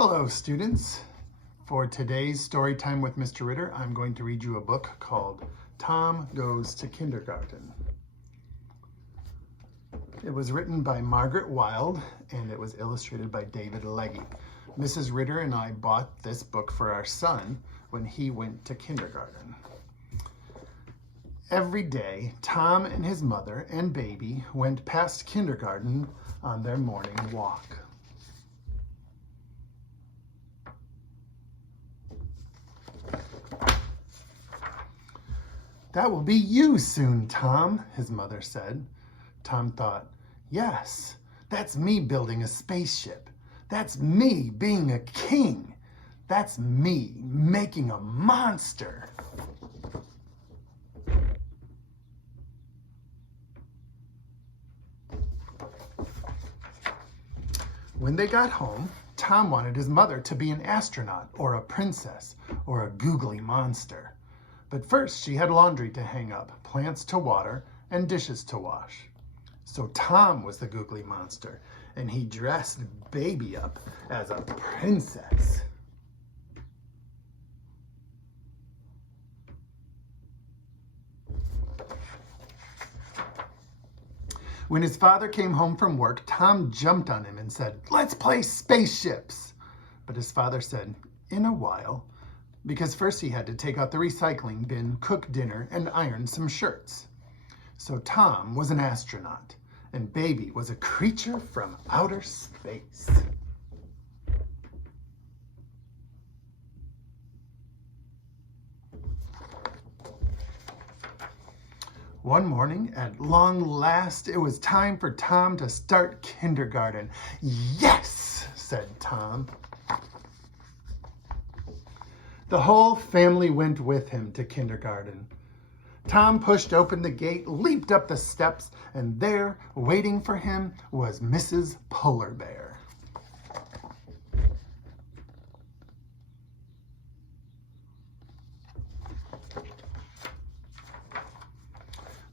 Hello, students. For today's story time with Mr. Ritter, I'm going to read you a book called Tom Goes to Kindergarten. It was written by Margaret Wild and it was illustrated by David Legge. Mrs. Ritter and I bought this book for our son when he went to kindergarten. Every day, Tom and his mother and baby went past kindergarten on their morning walk. "That will be you soon, Tom," his mother said. Tom thought, yes, that's me building a spaceship. That's me being a king. That's me making a monster. When they got home, Tom wanted his mother to be an astronaut or a princess or a googly monster. But first she had laundry to hang up, plants to water, and dishes to wash. So Tom was the googly monster, and he dressed baby up as a princess. When his father came home from work, Tom jumped on him and said, "Let's play spaceships." But his father said, "In a while," because first he had to take out the recycling bin, cook dinner, and iron some shirts. So Tom was an astronaut, and baby was a creature from outer space. One morning, at long last, it was time for Tom to start kindergarten. "Yes," said Tom. The whole family went with him to kindergarten. Tom pushed open the gate, leaped up the steps, and there, waiting for him, was Mrs. Polar Bear.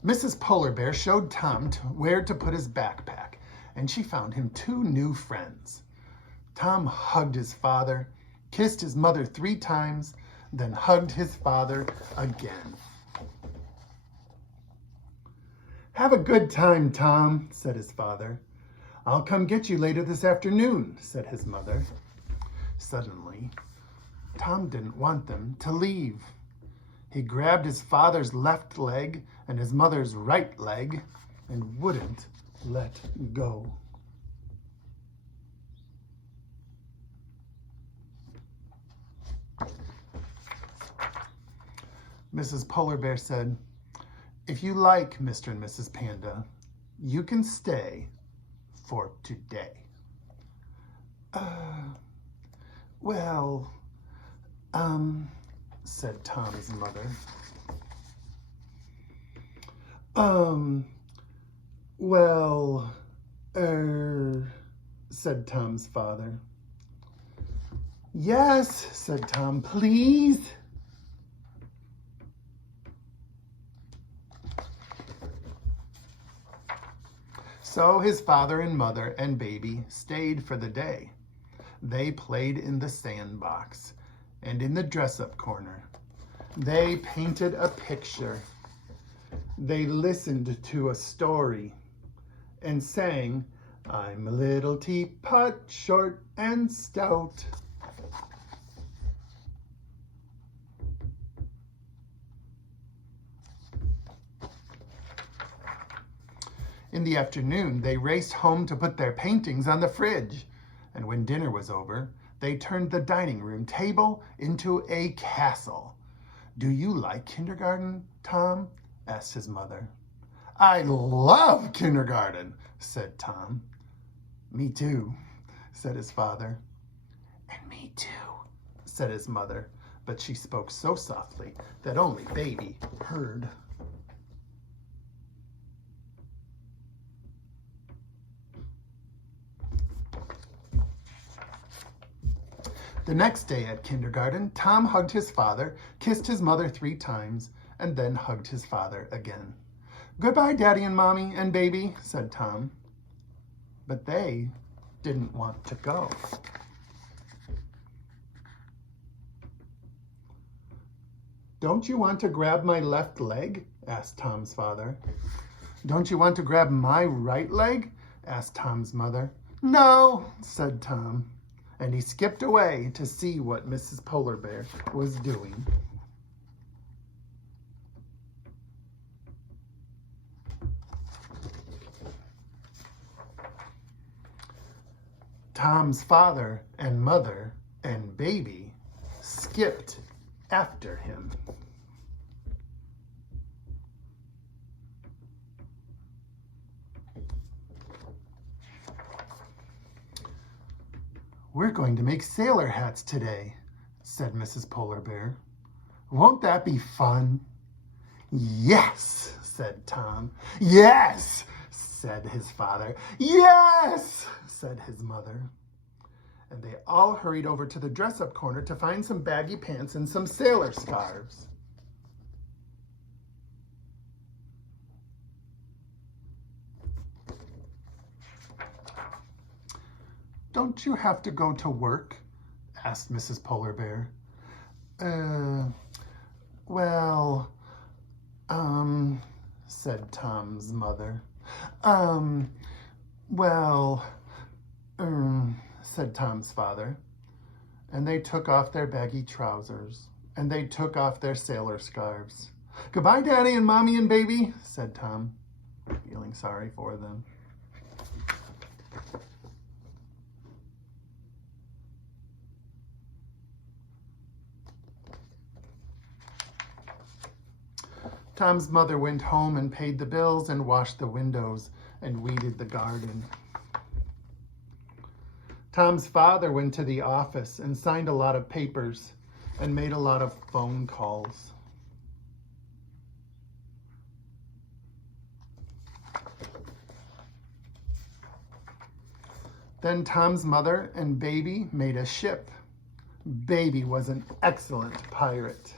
Mrs. Polar Bear showed Tom where to put his backpack, and she found him 2 new friends. Tom hugged his father, kissed his mother 3 times, then hugged his father again. "Have a good time, Tom," said his father. "I'll come get you later this afternoon," said his mother. Suddenly, Tom didn't want them to leave. He grabbed his father's left leg and his mother's right leg and wouldn't let go. Mrs. Polar Bear said, "If you like, Mr. and Mrs. Panda, you can stay for today." Well, said Tom's mother. Well, said Tom's father. "Yes," said Tom, "please." So his father and mother and baby stayed for the day. They played in the sandbox and in the dress-up corner. They painted a picture. They listened to a story and sang, "I'm a little teapot, short and stout." In the afternoon, they raced home to put their paintings on the fridge. And when dinner was over, they turned the dining room table into a castle. "Do you like kindergarten, Tom?" asked his mother. "I love kindergarten," said Tom. "Me too," said his father. "And me too," said his mother, but she spoke so softly that only baby heard. The next day at kindergarten, Tom hugged his father, kissed his mother 3 times, and then hugged his father again. "Goodbye, Daddy and Mommy and Baby," said Tom. But they didn't want to go. "Don't you want to grab my left leg?" asked Tom's father. "Don't you want to grab my right leg?" asked Tom's mother. "No," said Tom, and he skipped away to see what Mrs. Polar Bear was doing. Tom's father and mother and baby skipped after him. "We're going to make sailor hats today," said Mrs. Polar Bear. "Won't that be fun?" "Yes," said Tom. "Yes," said his father. "Yes," said his mother. And they all hurried over to the dress-up corner to find some baggy pants and some sailor scarves. "Don't you have to go to work?" asked Mrs. Polar Bear. Well, said Tom's mother. Well, said Tom's father. And they took off their baggy trousers, and they took off their sailor scarves. "Goodbye, Daddy and Mommy and Baby," said Tom, feeling sorry for them. Tom's mother went home and paid the bills and washed the windows and weeded the garden. Tom's father went to the office and signed a lot of papers and made a lot of phone calls. Then Tom's mother and Baby made a ship. Baby was an excellent pirate.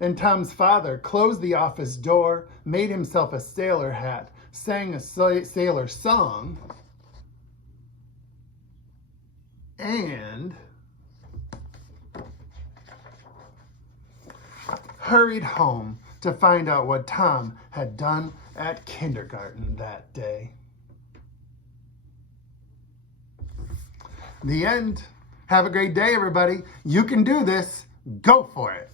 And Tom's father closed the office door, made himself a sailor hat, sang a sailor song, and hurried home to find out what Tom had done at kindergarten that day. The end. Have a great day, everybody. You can do this. Go for it.